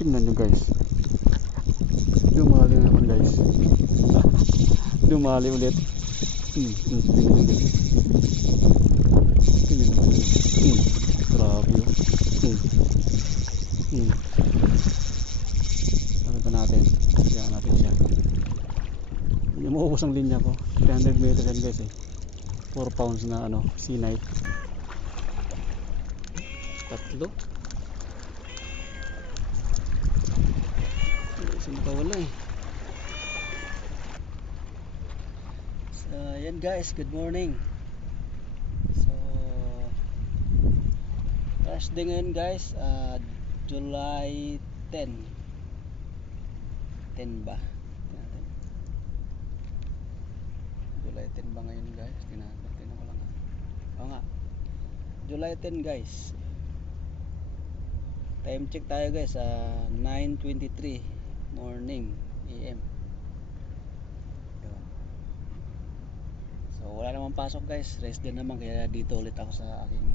Tingnan nyo guys. Dumali naman guys. Dumali ulit. Tingnan nyo guys. Tingnan nyo guys. Grabe yun. Ano ba natin? Kaya natin siya. Hindi maubos ang linya ko. 300 meters yan guys eh. 4 pounds na ano, sea knife. Tatlo. Saan nakawala eh. So yan guys, good morning. So Thursday ngayon guys, July 10 ba? July 10 ba ngayon guys? Tingnan ko lang. Oo nga, July 10 guys. Time check tayo guys, 9:23 morning AM. So wala namang pasok guys, rest din naman, kaya dito ulit ako sa aking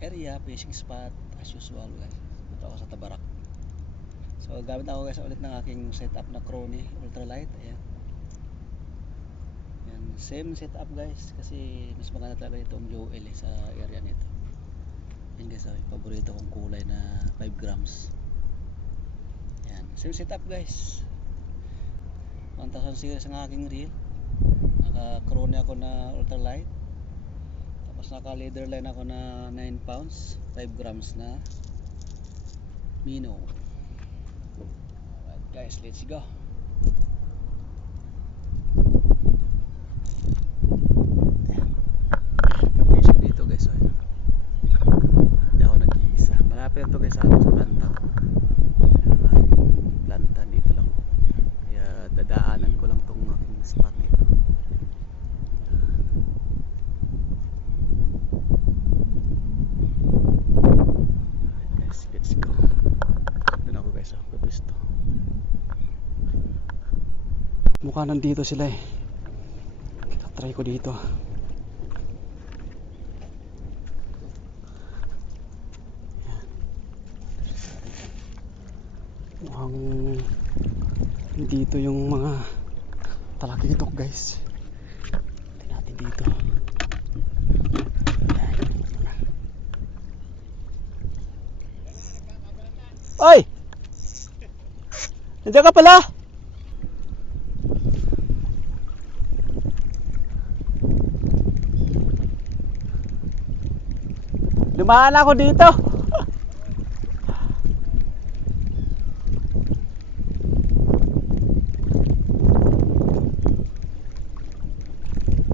area, fishing spot as usual guys. Dito ako sa Tabarak. So gamit ako guys ulit ng aking setup na Crony ultralight. Ayan. Yan, same setup guys, kasi mas maganda talaga itong Joel sa area nito. Yan guys, paborito kong kulay na 5 grams. Yan, same setup guys. 1000 series ang aking reel. Naka Crony ako na ultralight. Tapos naka leader line ako na 9 pounds 5 grams na minnow. Alright guys, let's go. Fishing dito guys. Hindi ako nag-iisa. Malapit ito guys sa planta. Ang aking planta dito lang. Kaya dadaanan ko lang itong aking spot dito. Mukha nandito sila eh. Try ko dito. Mukhang dito yung mga talakitok guys. Tingnan natin dito. Oy! Nandiyan ka pala? Dumaan ako dito.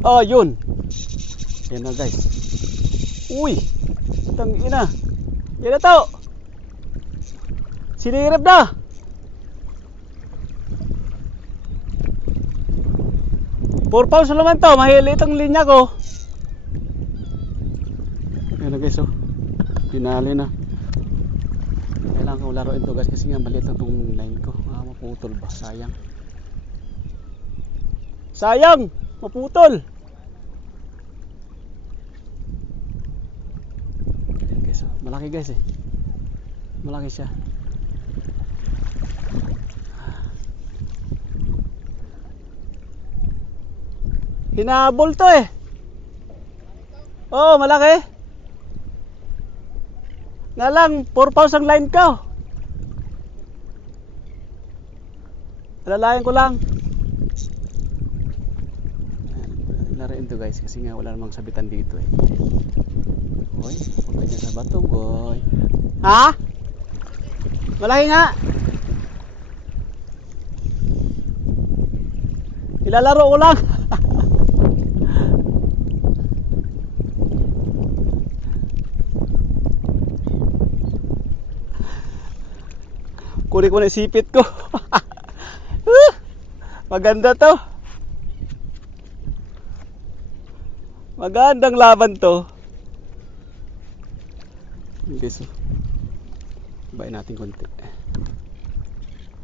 Oh, yun. Yan na guys. Uy, tang ina. Yan na to. Sinirip na. Purpose naman to. Mahili itong linya ko. Yan na guys, oh. Pinali na. Kailangan ko laruin to guys, kasi nga maliit lang itong line ko. Maputol ba? Sayang. Sayang! Maputol! Ayan guys, oh. Malaki guys eh. Malaki siya. Hinabol to eh. Oh, malaki. Nga lang, 4 pounds ang line ko. Alalayan ko lang. Laruin to guys, kasi nga wala namang sabitan dito eh. Oy, punta niya sa bato boy. Ha? Malaki nga. Ilalaro ko lang. Kunin ko na sipit ko. Maganda to. Magandang laban to. Okay, so bayin natin konti.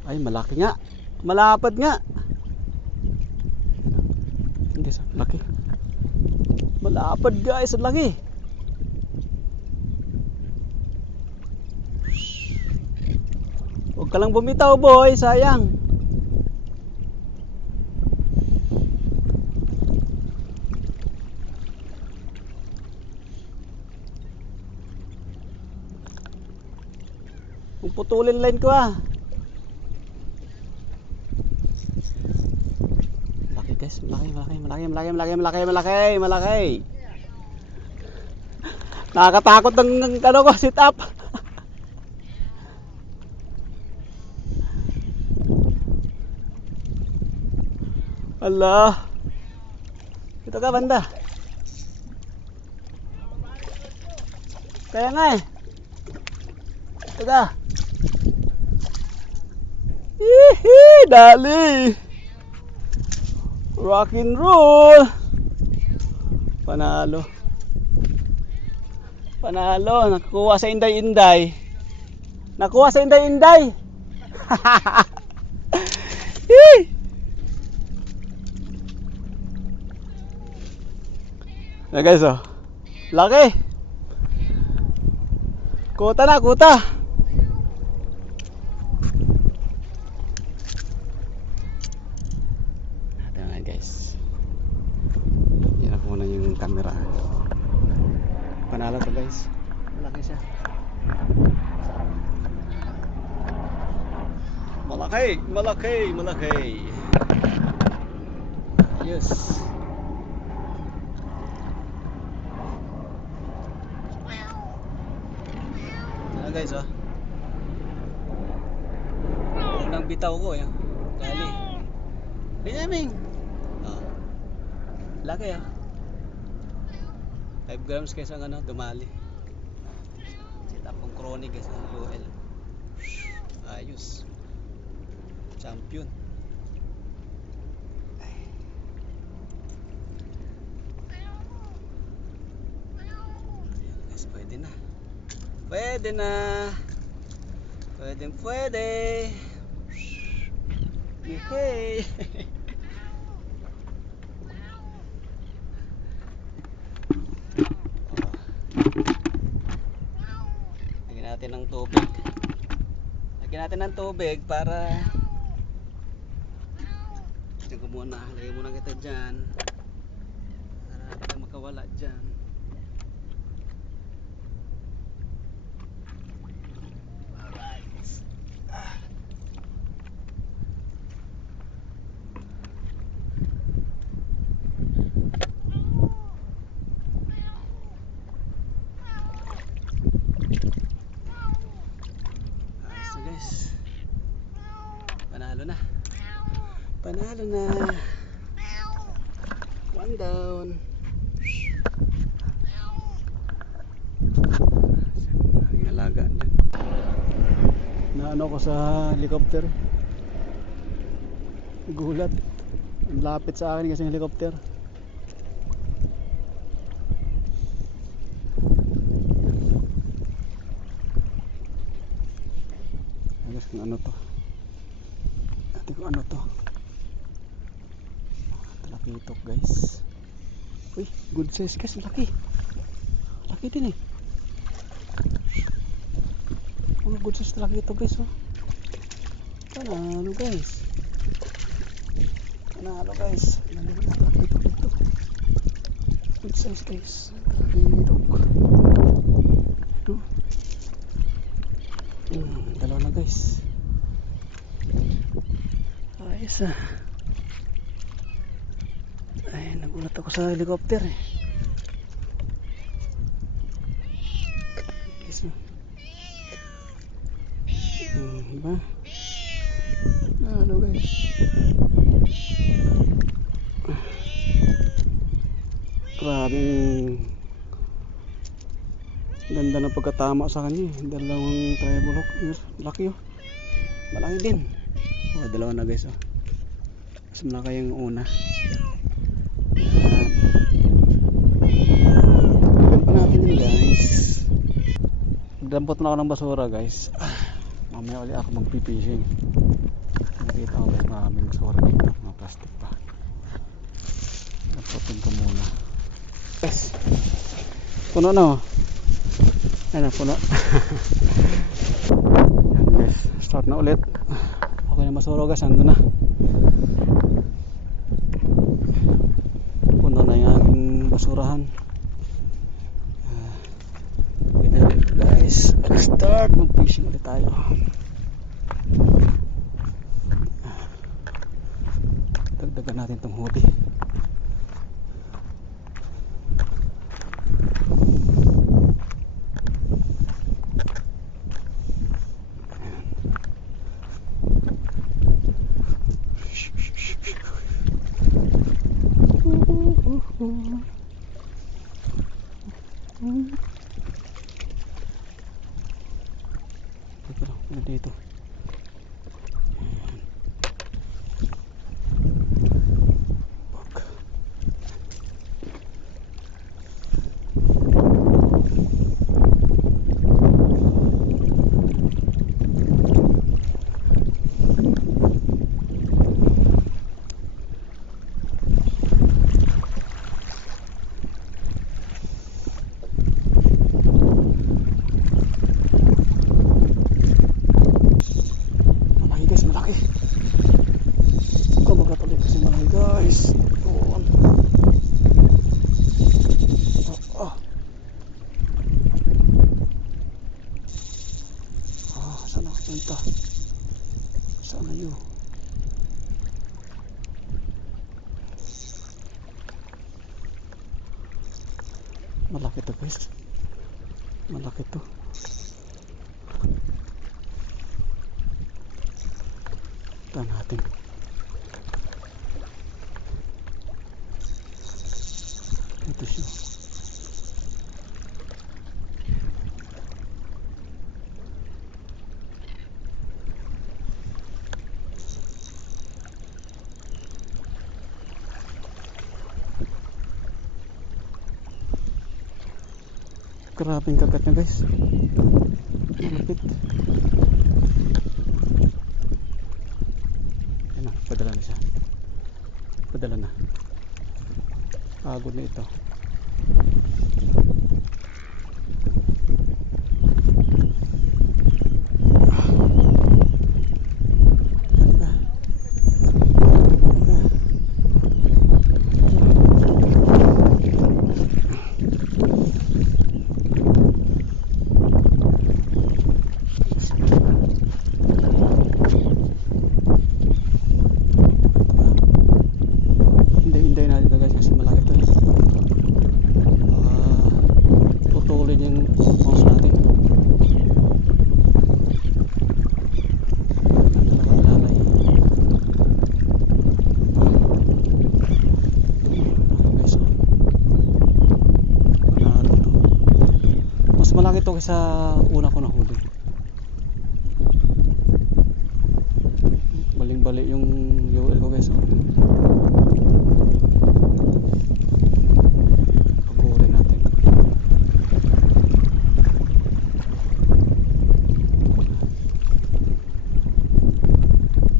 Ay, malaki nga. Malapad nga. Hindi, so laki. Malapad guys, ang laki. Huwag ka lang bumitaw boy, sayang. Kung putulin line ko ah. Malaki guys, malaki. Nakakatakot ng ano ko, sit up. Allah. Ito ka banda. Kaya nga eh. Ito ka. Hihi, dali. Rock and roll. Panalo. Nakuha sa inday-inday. Na guys oh. Laki. Kuta. Ayan guys. Yan ako muna yung camera. Panalo to guys. Malaki siya. Malaki. Yes. Ayan guys oh. Unang bitaw ko yan. Dali. Benjamin. Oh. Laki ah. 5 grams guys ang ano, dumali. Set up kong chronic guys ang UL. Ayos. Champion. Guys, pwede na. Pwede. Okay. Lagyan natin ng tubig para lagyan muna kita dyan para hindi ka makawala dyan. Panalo na. One down. Ang alaga dyan. Naano ko sa helicopter. Gulat. Ang lapit sa akin kasi yung helicopter. Ayos kung ano to. Ate kung ano to. Talakitok guys. Uy, good size guys, laki. Laki din eh. Mga good size talakitok guys oh. Panalo guys. Talakitok dito. Good size guys. Talakitok. Ito. Dalawa na guys. Ayos ah. Ay, nagulat ako sa helicopter eh. Guys, diba? Ano guys? Grabing ganda ng pagkatama sa kanya eh. Dalawang treble hook. Laki oh. Malaki din. Oh, dalawa na guys oh. Mas malaki yung una. Ganda natin yun guys. Magdampot na ako ng basura guys. Mamaya ulit ako magpipishing. Nakita ko guys, maraming basura dito. Mga plastic pa. Dampotin ko muna guys. Puno na oh. Ayun na, puno. Yan guys, Start na ulit. Okay na masuro guys, ando na. Puno na yung aking basurahan. Pwede na ulit guys. Start mag-fishing ulit tayo. Dagdagan natin itong huli. Dito lang, ano dito? Sana yun. Malaki to guys. Malaki to. Ito natin. Ito siya. Grabing kagat niya guys. Malapit. Ayan na, padala na siya. Padala na. Pagod na ito. Ito sa una ko nahuli. Baling-bali yung UL ko guys. Pagurin natin.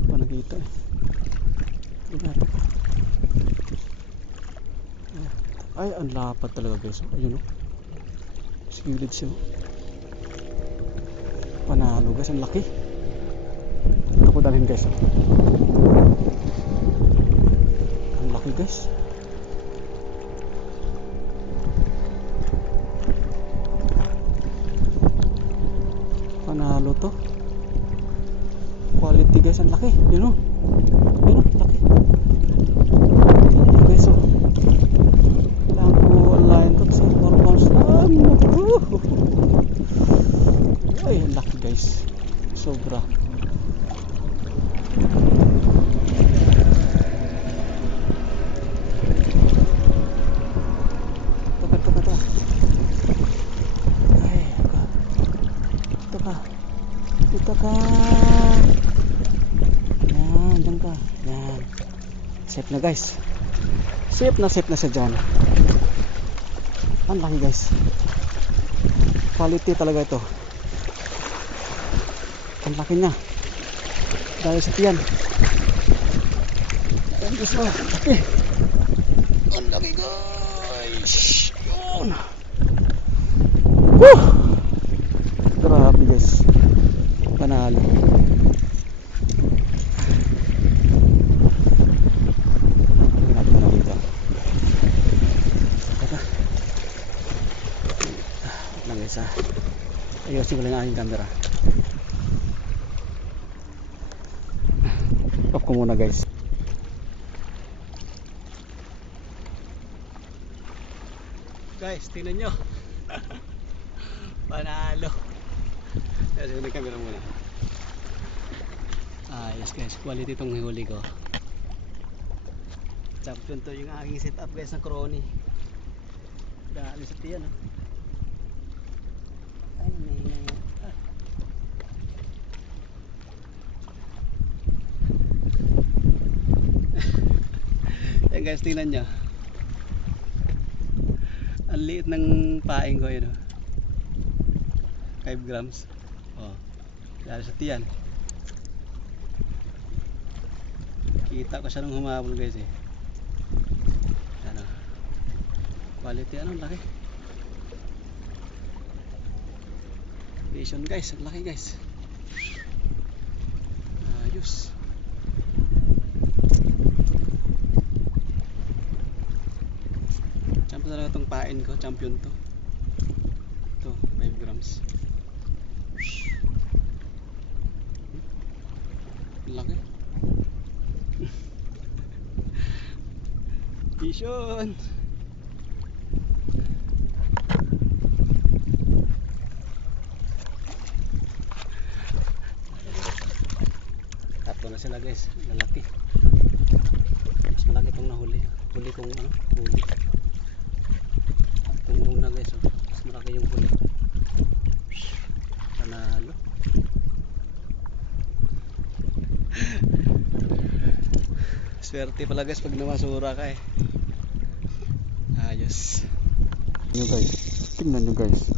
Pa nakita eh. Ay, ang lapad talaga guys. Ayun o. Sigilid siya. Panalo guys, ang laki. Ito ko dalhin guys. Ang laki guys. Panalo to. Quality guys, ang laki. Yun o. Yun o, laki. Guys o. Lang po online to sa normal saan. Ay, ang laki guys. Sobra. Ito. Ay, ito ka. Ito ka. Yan, dyan ka. Yan. Safe na guys. Safe na siya dyan. Ang laki guys. Quality talaga ito. Ang laki niya. Dahil sa tiyan. Ang gusto. Okay. Ang laki guys. Yun. Woo! Grabe guys. Panalo. ayusin ko lang ang aking camera. Off ko muna guys. Guys, tingnan nyo. Panalo. Ayusin ko lang ang camera muna. Yes guys, quality itong huli ko. Champion to yung aking setup guys ng Crony. Dali sa tiyan oh. Ay, Yan guys, tingnan nyo. Ang liit ng paing ko yun oh. 5 grams. Oh. Dali sa tiyan. Kita ko siya nung humabol guys eh. Ano. Quality ano, laki. Vision guys, ang laki guys. Ayos. Champion talaga itong pain ko, champion to. Ito, 5 grams. Laki. Vision. Tatlo na sila guys, lalaki. Mas malaki itong nahuli. Huli kong ano, huli. Itong una guys, oh. Mas malaki yung huli. Panalo. Swerte pala guys pag namasura ka eh. Ayos. Nyo guys, tingnan nyo guys.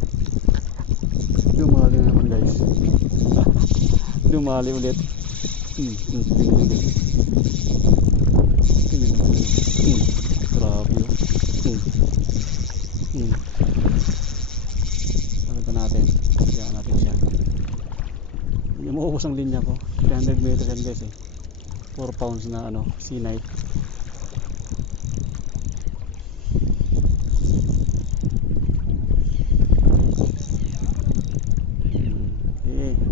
Dumali naman guys. Dumali ulit. Tingnan nyo guys. Tingnan nyo guys. Grabe yun. Ano ba natin? Siya natin siya. Hindi maubos ang linya ko. 300 meters yan guys eh. 4 pounds na ano, sea knife.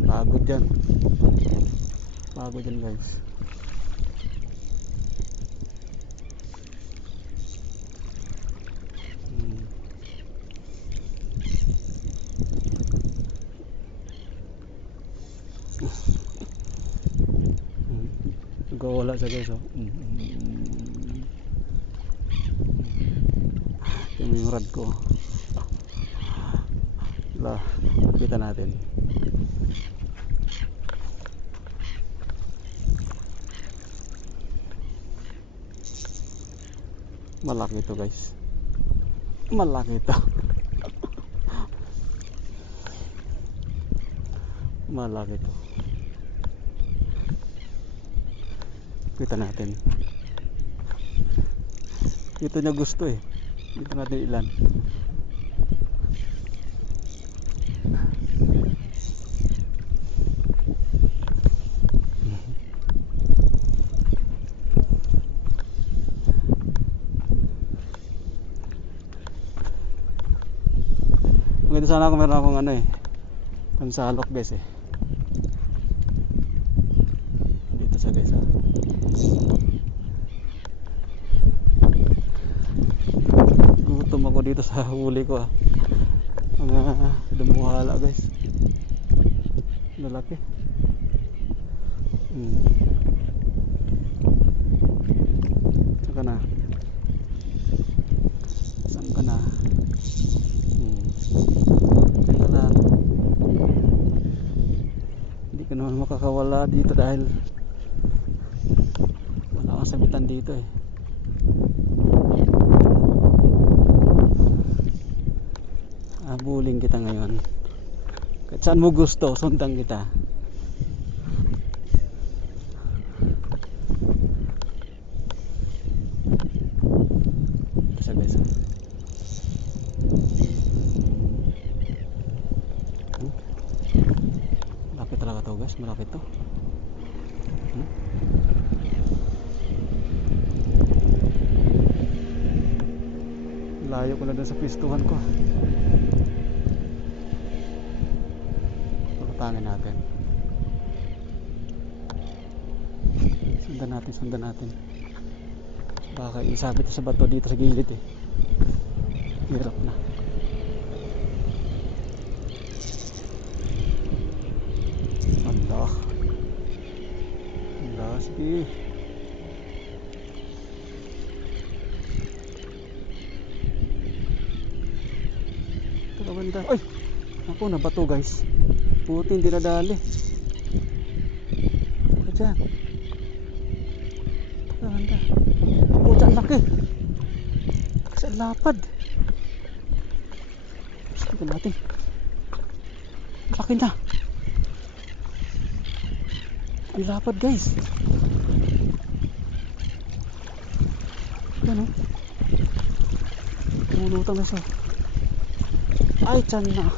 Pagod yan. Pagod yan guys. Wala sa guys oh. Ito yung rod ko. Lah, kita natin. Malaki ito guys. Malaki ito. Malaki ito. Kita natin. Ito niya gusto eh. Kita natin ilan. Maganda sana kung meron akong ano eh, pansalok guys eh. Dito sa guys ah. Gutom ako dito sa huli ko ah. Mga dumuhala guys. Lalaki. Saan ka na? Saan ka na? Teka lang. Hindi ka naman makakawala dito dahil wala kang sabitan dito eh. Habulin kita ngayon. Kahit saan mo gusto, sundan kita. Kasi guys. Malapit talaga to guys, malapit to. Layo ko na dun sa pistuhan ko. Patangin natin. Sundan natin. Baka isabit sa bato dito sa gilid eh. Hirap na. Allah. Allah, sige. Ito ka banda. Ay! Ako, nabato guys. Puti, hindi nadali. Ito dyan. Ito ka banda. Puti, ang laki. Kasi ang lapad. Ito natin. Ang laki na. Ang lapad guys. Yan o. Tumulutang na siya. Ay, tiyan na.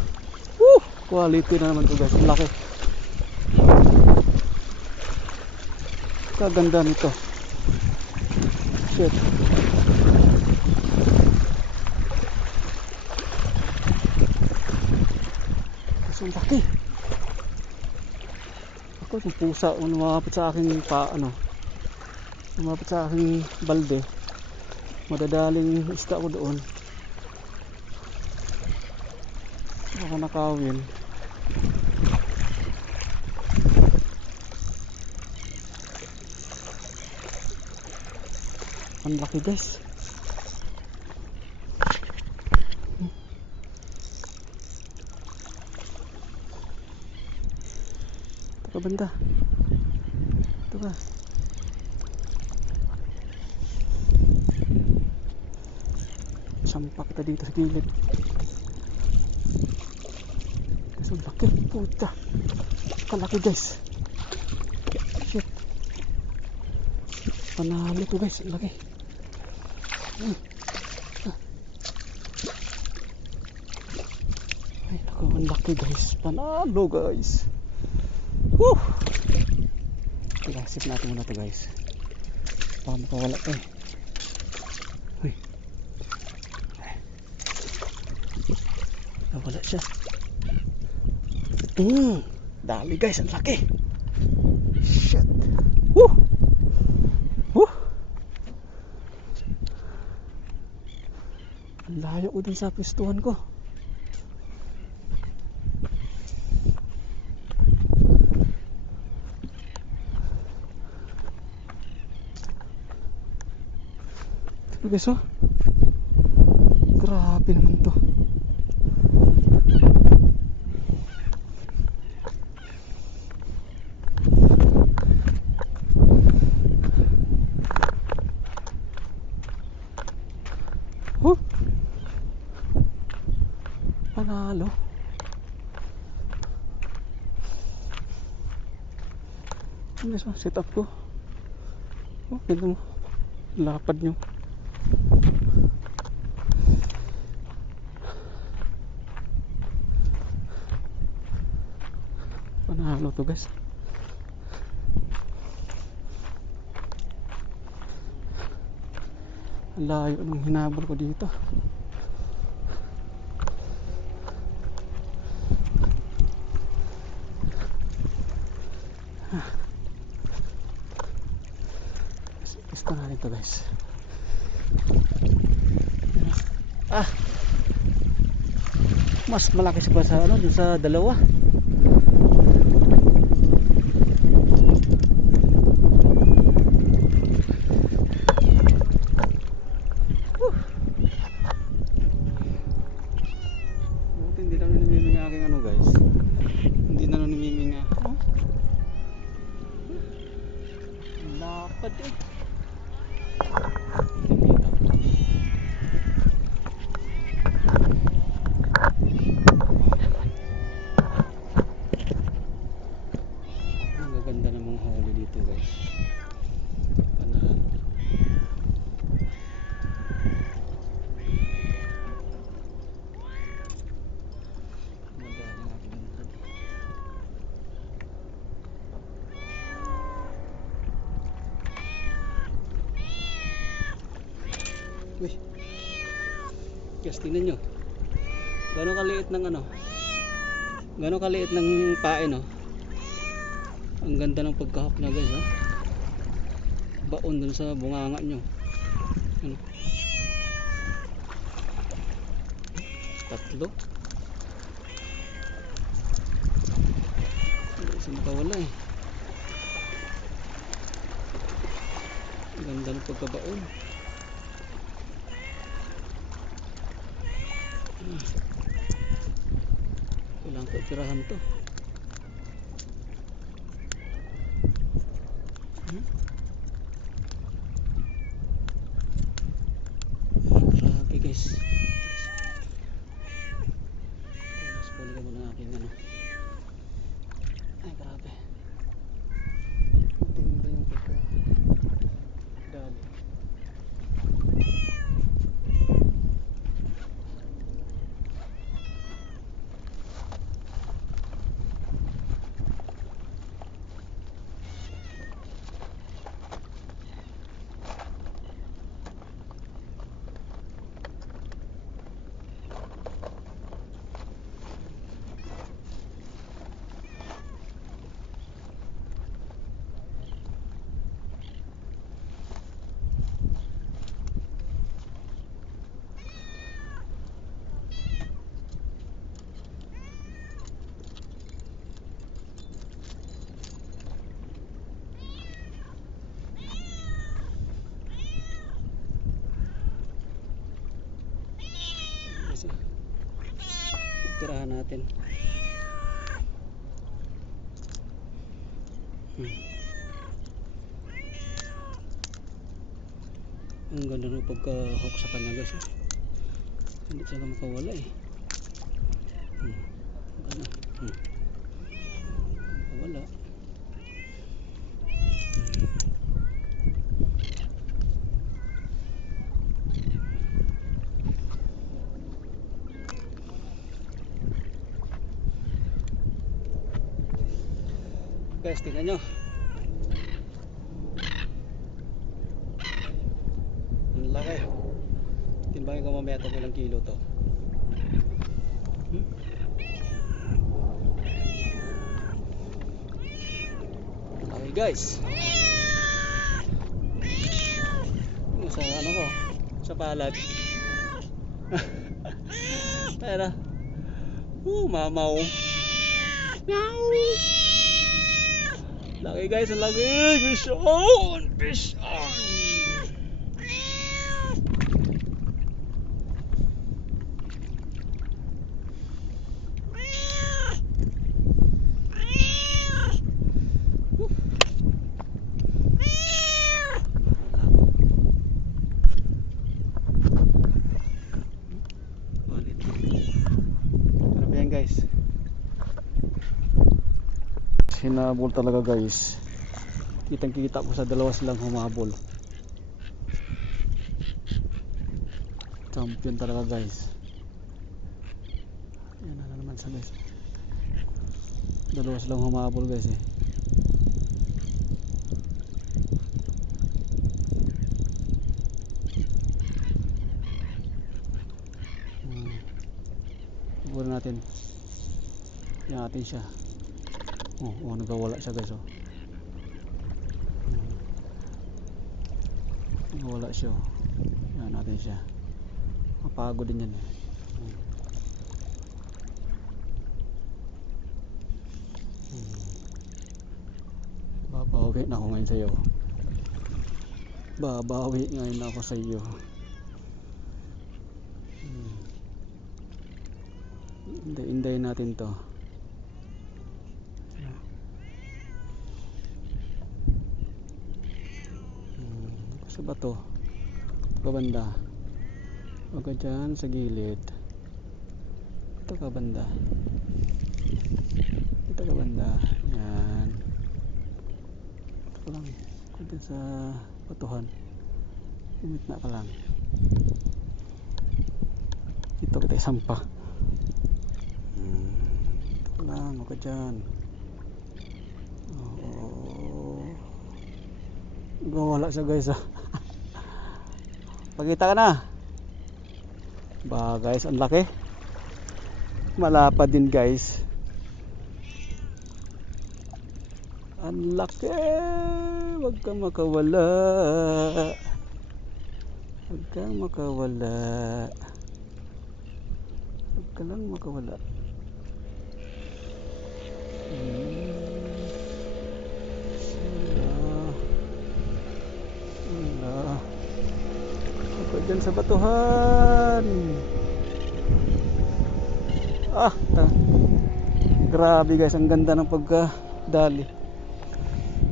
Woo! Quality na naman to guys. Ang laki. Kaganda nito. Shit. Kasi ang laki. Ako yung pusa. Lumapit sa aking lumapit sa aking balde. Madadaling isda ko doon. Baka nakawin. Ang laki guys. Ito ka banda. Ito ka. Sampak kita dito sa gilid. Kasi ang laki. Puta. Kalaki guys. Shit. Panalo to guys. Ang laki. Ay ako, ang laki guys. Panalo guys. Woo! Tigasip natin muna to guys. Baka makawala to eh. Uy. Nawala siya. Dali guys, ang laki. Shit. Woo! Woo! Ang layo ko din sa pistuhan ko. Ito guys oh. Grabe naman to. Panalo. Ano guys, set up ko. Oh, ganda mo. Lapad nyo. Panalo to guys. Ang layo ng hinabol ko dito. Gusto natin to guys. Mas malaki pa sa dun sa dalawa. Hindi na namiminga aking guys. Hindi na namiminga. Lapad eh. Ang gaganda ng mga huli dito guys. Panalo. Uy, guys, tingnan nyo gano'ng kaliit ng Gano'ng kaliit ng pain, no? Ang ganda ng pagkahok niya, guys, ha? Baon dun sa bunganga nyo. Ano? Tatlo. Hindi isa makawala, eh. Ang ganda ng pagkabaon. Kailangan ko tirahan to. Grabe, guys. Tapos balikan mo na aking ano. Ay, grabe. Tinda yung pagka dali. Tirahan natin. Ang ganda ng pagka-hook sa kanya, guys. Hindi siya makawala, eh. Ganda. Makawala. Guys, tingnan nyo. Ang laki. Timbangin ko mamaya ito ilang kilo to. Okay, guys. Sa ano ko? Sa palad. Pero mamaw. Meow. Laki, guys, ang laki. Fish on! Fish on! Ano ba yan, guys? Hinabol talaga, guys. Kitang kita ko sa dalawa silang humabol. Champion talaga, guys. Yan na naman sa, guys. Dalawa silang humabol, guys, eh. Siguro natin. Yan natin siya. Oh, nagawala siya, guys, oh. Nagawala siya, oh. Yan natin siya. Mapagod din yan, eh. Babawi na ako ngayon sa'yo. Babawi ngayon ako sa'yo. Hintayin natin to. Sa bato, kabanda. Huwag ka dyan sa gilid. Ito kabanda. Ito kabanda. Yan. Ito lang. Kunti sa batuhan. Umit na ka lang. Ito kita isampa. Ito lang. Huwag ka dyan. Wala siya, guys, ah. Pagkita ka na. Ba, guys, ang laki. Malapad din, guys. Ang laki. Huwag kang makawala. Huwag kang makawala. Huwag ka lang makawala. Ako dyan sa batuhan. Grabe guys, ang ganda ng pagkadali.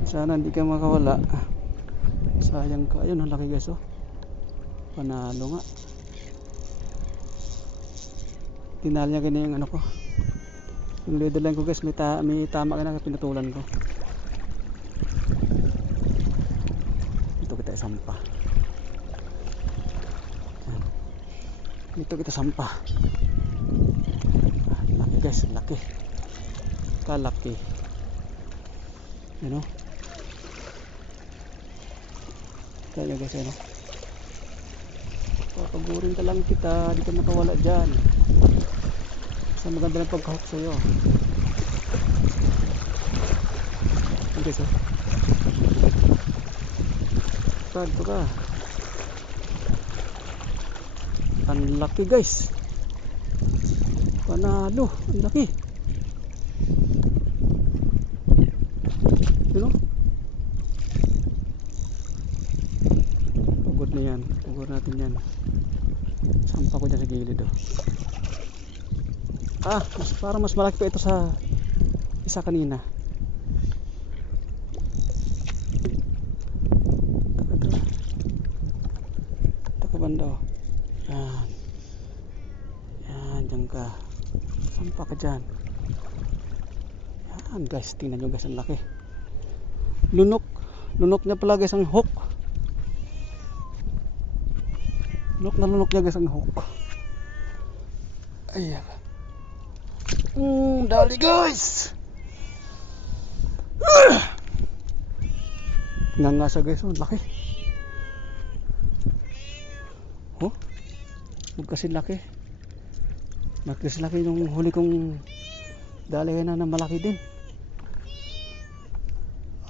Sana hindi ka makawala. Sayang ka. Ayun, ang laki guys, oh. Panalo nga. Tinali niya ganyan yung ano ko. Yung leader line ko guys, may tama ka na, pinutulan ko. Dito kita isampa. Dito kita sampa. Laki guys, laki. Kalaki. You know? Kaya guys, ano? Papagurin ka lang kita, di ka nakawala dyan. Sa maganda ng pagkahok sa'yo. Okay, so ito ka. Ang laki guys. Panalo, ang laki. You know? Pugod na yan. Pugod natin yan. Sampa ko dyan sa gilid, oh. Parang mas malaki pa ito sa isa kanina. Ito ka banda, oh. Yan. Yan, dyan ka. Sampa ka dyan. Yan guys, tingnan nyo guys, ang laki. Lunok niya pala guys ang hook. Lunok niya guys ang hook. Ayan. Dali guys. Nangasa guys, ang laki. Oh, huwag kasi laki. Mas laki nung huli kong dali na malaki din.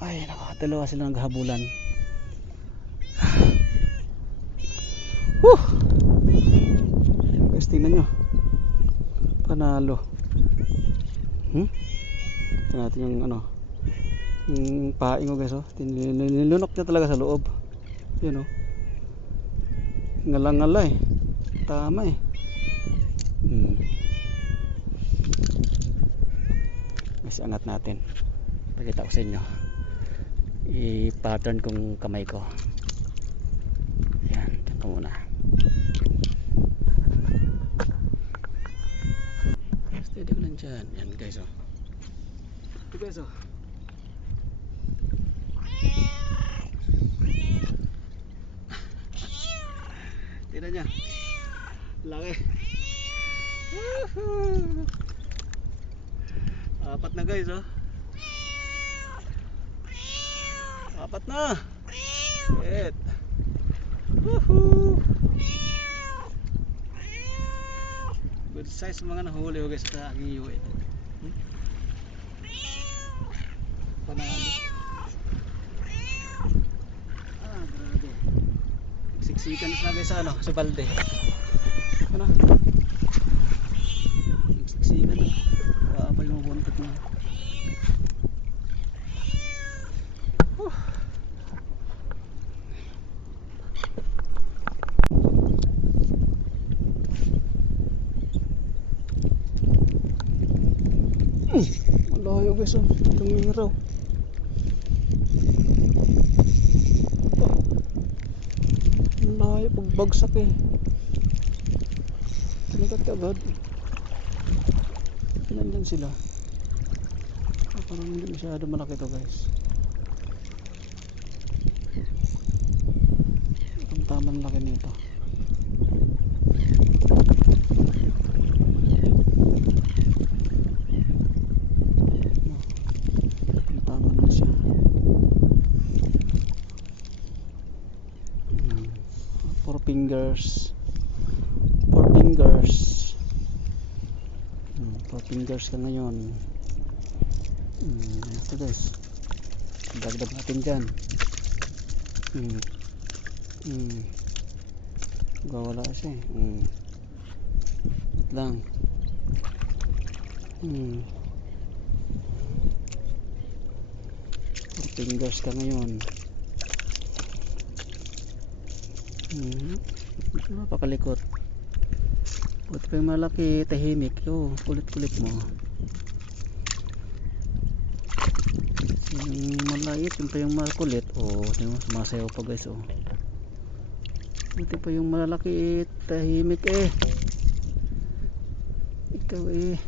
Ay, nakakatalawa sila naghabulan. Guys, tingnan nyo. Panalo. Ito natin yung ano, yung paing ko guys, oh. Nilunok niya talaga sa loob. Yun, oh. Ngalang-ngala eh. Tama eh. Mas angat natin. Pakita ko sa inyo. I-pattern kong kamay ko. Ayan, dyan ka muna. Steady ko lang dyan. Yan guys, oh. Ito guys, oh. Tignan niya. Laki. Apat na guys, oh. Apat na. Shit. Woohoo. Good size mga nahuli, oh guys, sa aking iwi. Panalo. Grabe. Siksikan na guys sa ano, sa balde. Ano? Siksikan na. Paapay mo buntot na. Malayo guys, oh. Tumiraw. Malayo pagbagsak eh. Tinagat ka agad. Nandyan sila. Parang hindi masyado malaki to guys. Ang tamang laki nito. Four fingers ka ngayon. Ito guys, Dagdag natin dyan. Wala siya eh. Wait lang. Four fingers ka ngayon. Napakalikot. Buti pa yung malaki, tahimik. Kulit-kulit mo. Yung malait, yung pa yung makulit. Sumasayaw pa guys. Buti pa yung malalaki, tahimik eh. Ikaw eh.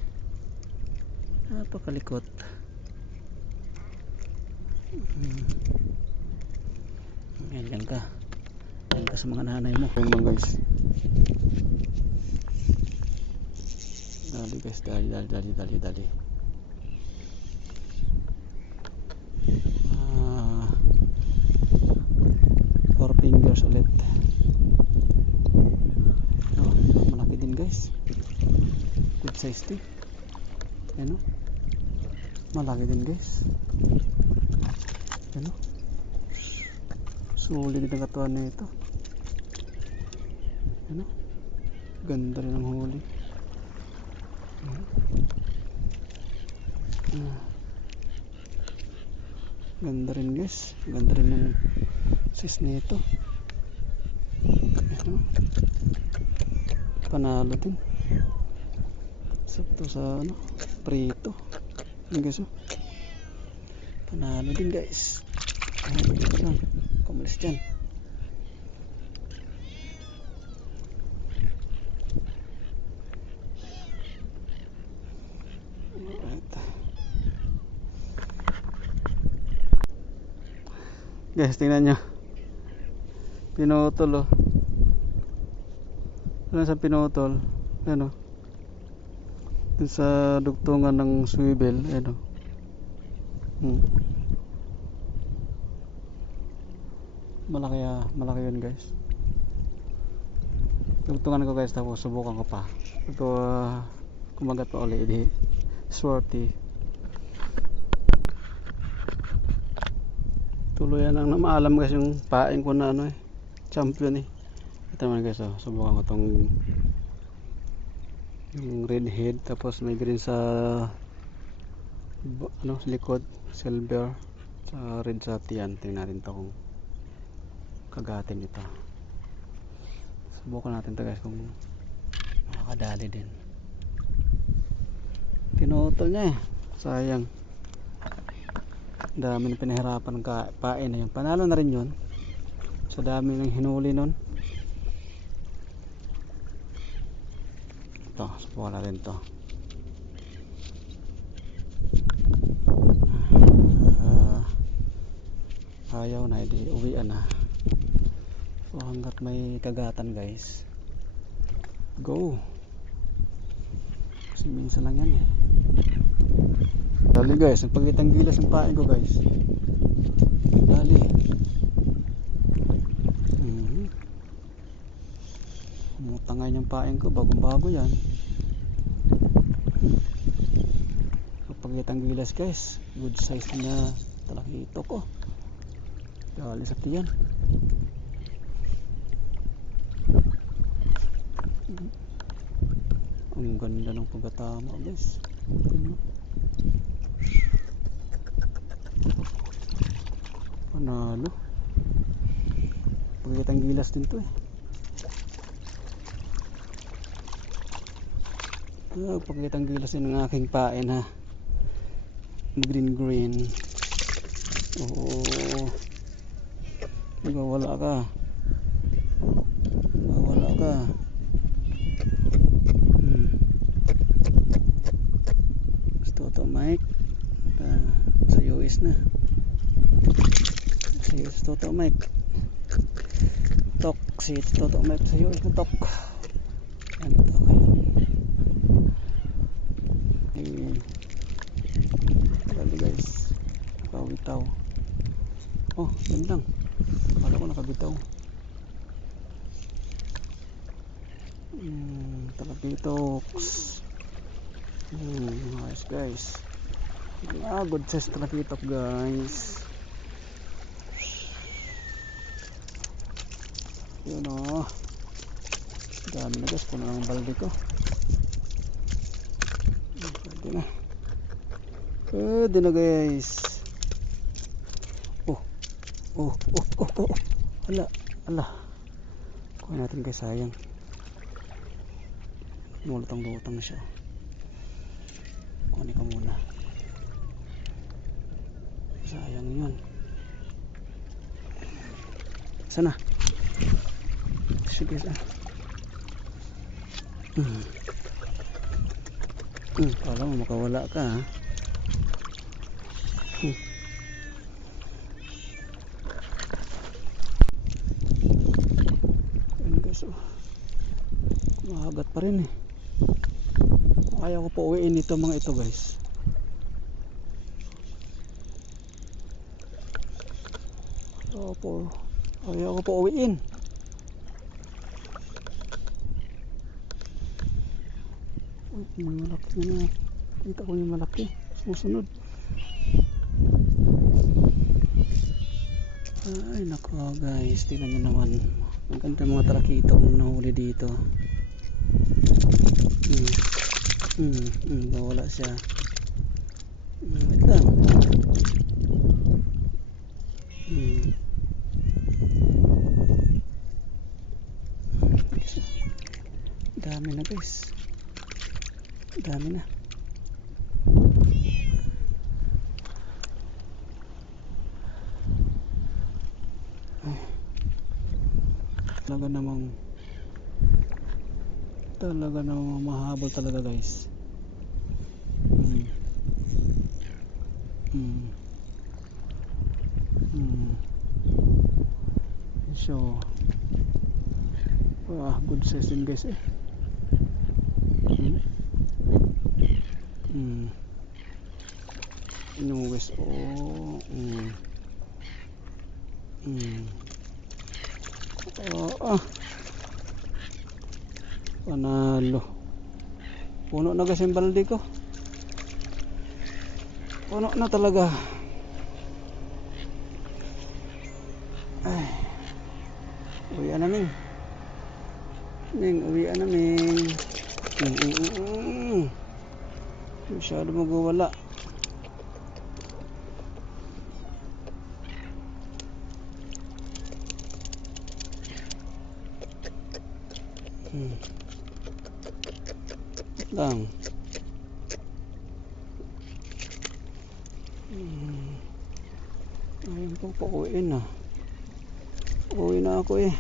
Napakalikot. Yan ka. Yan ka sa mga nanay mo. Yan mga guys. Dali guys, dali. Four fingers ulit. Malaki din guys. Good size din. Ano? Malaki din guys. Ano? Sulit din ang katuan na ito. Ano? Ganda rin ang huli. Ganda rin guys. Ganda rin ang size nito. Ano? Panalo din. Sakto sa ano? Prito. Yan guys. Panalo din guys. Ito lang. Kumalis dyan. Alright. Guys, tingnan nyo. Pinutol Ano sa pinutol? Ano? Dun sa dugtungan ng swivel. Ano? Malaki yun guys. Dugtungan ko guys, tapos subukan ko pa. Ito kumagat pa ulit. Di swerte. Tuluyan ang namaalam guys yung paing ko na ano eh. Champion eh. Ito naman guys, subukan ko tong yung red head, tapos may green sa likod, silver, sa red sa tiyan. Tingnan natin to kung kagatin ito. Subukan natin to guys kung makakadali din. Pinutol niya eh, sayang. Dami na pinahirapan ng pain na yun. Panalo na rin yun sa dami ng hinuli nun. Ito, subukan natin to. Ayaw na, hindi uwian na. So hanggat may kagatan guys, go. Kasi minsan lang yan eh. Dali guys, ang pagitang gilas ng pain ko guys. Dali. Umutangay yung pain ko, bagong bago yan. Ang pagitang gilas guys, good size na talakito ko. Dali sa tiyan. Ang ganda ng pagkatama guys. Panalo. Pagkitang gilas din to eh. Pagkitang gilas din ng aking pain ha. Green. Oo. Wala ka. Gusto mic sa US na. Sa US toto mic. Tok si toto mic sa US na tok. Ano to? Dali guys. Nakawitaw. Oh, yan lang. Akala ko nakabitaw. Talapitoks. Nice guys. Good size talapitok guys. Yun o. Dami na guys. Puno ng balde ko. Pwede na. Pwede na guys. Oh. Oh. Oh. Oh. Oh. Ala. Ala. Kuha natin guys. Sayang. Mulutang-lutang na siya. Kunin ko muna. Sayang yun. Sana. Sige. Kala mo makawala ka ha. Ayun guys, oh. Mahagat pa rin eh. Ayaw ko pa uwiin ito mga ito guys. Ayaw ko pa uwiin. May malaki na. Kita ko yung malaki. Susunod. Ay nako guys. Tingnan nyo naman. Ang ganda mga talakita kung nahuli dito. Wala siya. Wait lang. Dami na guys. Dami na. Talaga namang mahabol talaga guys. So good session guys eh. Ano guys, panalo. Puno na guys yung balde ko. Puno na talaga. Ay, uwian na Ming. Uwian na Ming. Masyado magwawala. Lang. Ayun po, pauwiin na. Uwi na ako eh.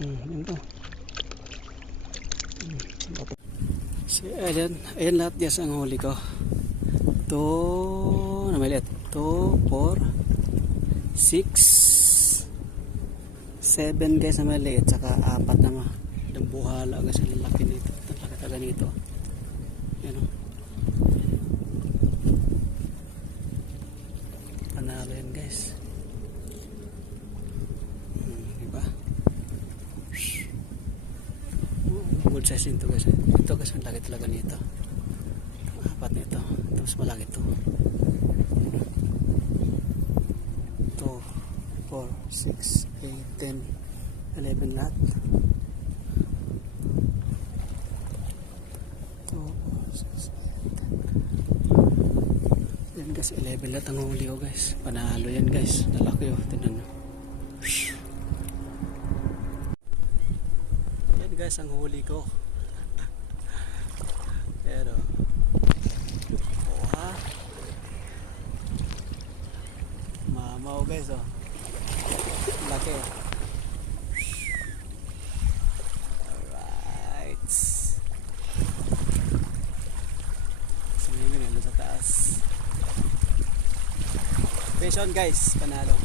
Yan to. So, ayan lahat guys ang huli ko. 2, na maliit. 2, 4, 6, 7 guys na maliit. Saka 4 na ng buhala guys. Ang laki nito. Ang laki talaga nito. Yan o. Panalo yan guys. Diba? Good size ito guys. Ito guys ang laki talaga nito. 4 nito. Tapos malaki ito. 2, 4, 6, 8, 10, 11 lahat. Yan guys, 11 lahat ang huli ko guys. Panalo yan guys. Lalaki oh. Tignan nyo. Yan guys ang huli ko. Pero mamaw guys oh. Laki oh. Alright. Sumiming nandun sa taas. Fish on guys, panalo.